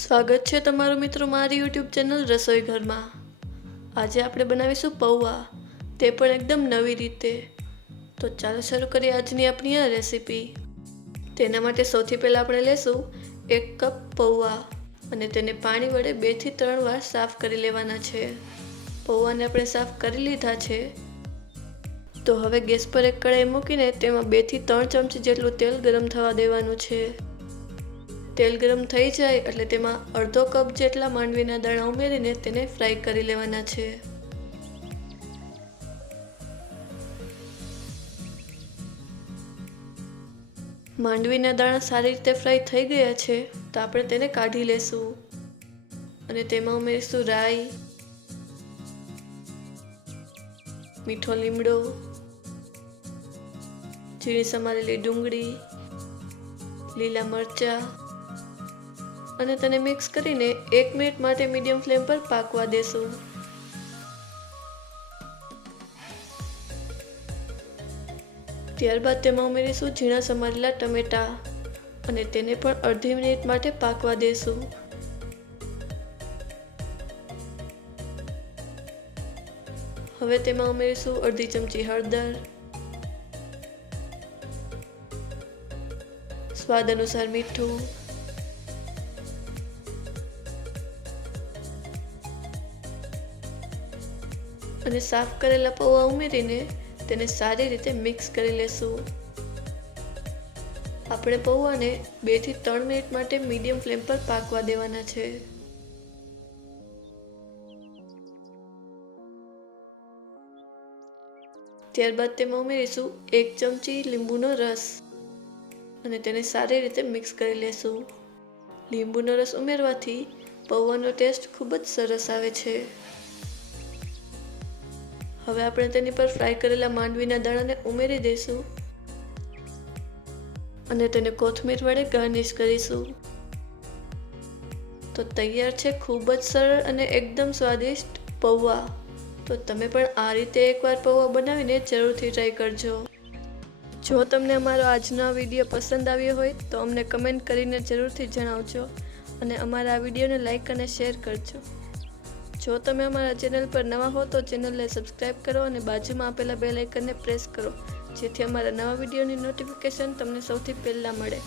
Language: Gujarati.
સ્વાગત છે તમારું મિત્રો મારી યુટ્યુબ ચેનલ રસોઈ ઘરમાં। આજે આપણે બનાવીશું પૌવા, તે પણ એકદમ નવી રીતે। તો ચાલો શરૂ કરીએ આજની આપણી આ રેસીપી। તેના માટે સૌથી પહેલાં આપણે લેશું 1 કપ પૌવા અને તેને પાણી વડે 2 થી 3 વાર સાફ કરી લેવાના છે। પૌવાને આપણે સાફ કરી લીધા છે। તો હવે ગેસ પર એક કઢાઈ મૂકીને તેમાં 2 થી 3 ચમચી જેટલું તેલ ગરમ થવા દેવાનું છે। તેલ ગરમ થઈ જાય એટલે તેમાં અડધો કપ જેટલા માંડવીના દાણા ઉમેરીને તેને ફ્રાય કરી લેવાના છે। માંડવીના દાણા સારી રીતે ફ્રાય થઈ ગયા છે તો આપણે તેને કાઢી લેશું અને તેમાં ઉમેરીશું રાઈ, મીઠો લીમડો, ઝીણી સમારેલી ડુંગળી, લીલા મરચાં અને તેને મિક્સ કરીને 1 મિનિટ માટે મીડિયમ ફ્લેમ પર પાકવા દેશું। ત્યારબાદ તેમાં ઉમેરીશું ઝીણા સમારેલા ટમેટા અને તેને પણ અડધી મિનિટ માટે પાકવા દેશું। હવે તેમાં ઉમેરીશું અડધી ચમચી હળદર, સ્વાદ અનુસાર મીઠું અને સાફ કરેલા પૌવા ઉમેરીને તેને સારી રીતે મિક્સ કરી લેશું। આપણે પૌવાને 2 થી 3 મિનિટ માટે મીડિયમ ફ્લેમ પર પાકવા દેવાના છે। ત્યારબાદ તેમાં ઉમેરીશું 1 ચમચી લીંબુનો રસ અને તેને સારી રીતે મિક્સ કરી લેશું। લીંબુનો રસ ઉમેરવાથી પૌવાનો ટેસ્ટ ખૂબ જ સરસ આવે છે। હવે આપણે તેની પર ફ્રાય કરેલા માંડવીના દાણાને ઉમેરી દઈશું અને તેને કોથમીર વડે ગાર્નિશ કરીશું। તો તૈયાર છે ખૂબ જ સરળ અને એકદમ સ્વાદિષ્ટ પૌવા। તો તમે પણ આ રીતે એકવાર પૌવા બનાવીને જરૂરથી ટ્રાય કરજો। જો તમને અમારો આજનો આ વિડીયો પસંદ આવ્યો હોય તો અમને કમેન્ટ કરીને જરૂરથી જણાવજો અને અમારા આ વિડીયોને લાઈક અને શેર કરજો। જો તમે અમારા ચેનલ પર નવા હો તો ચેનલને સબસ્ક્રાઈબ કરો અને બાજુમાં આપેલા બેલ આઇકનને પ્રેસ કરો જેથી અમારા નવા વિડીયોની નોટિફિકેશન તમને સૌથી પહેલાં મળે।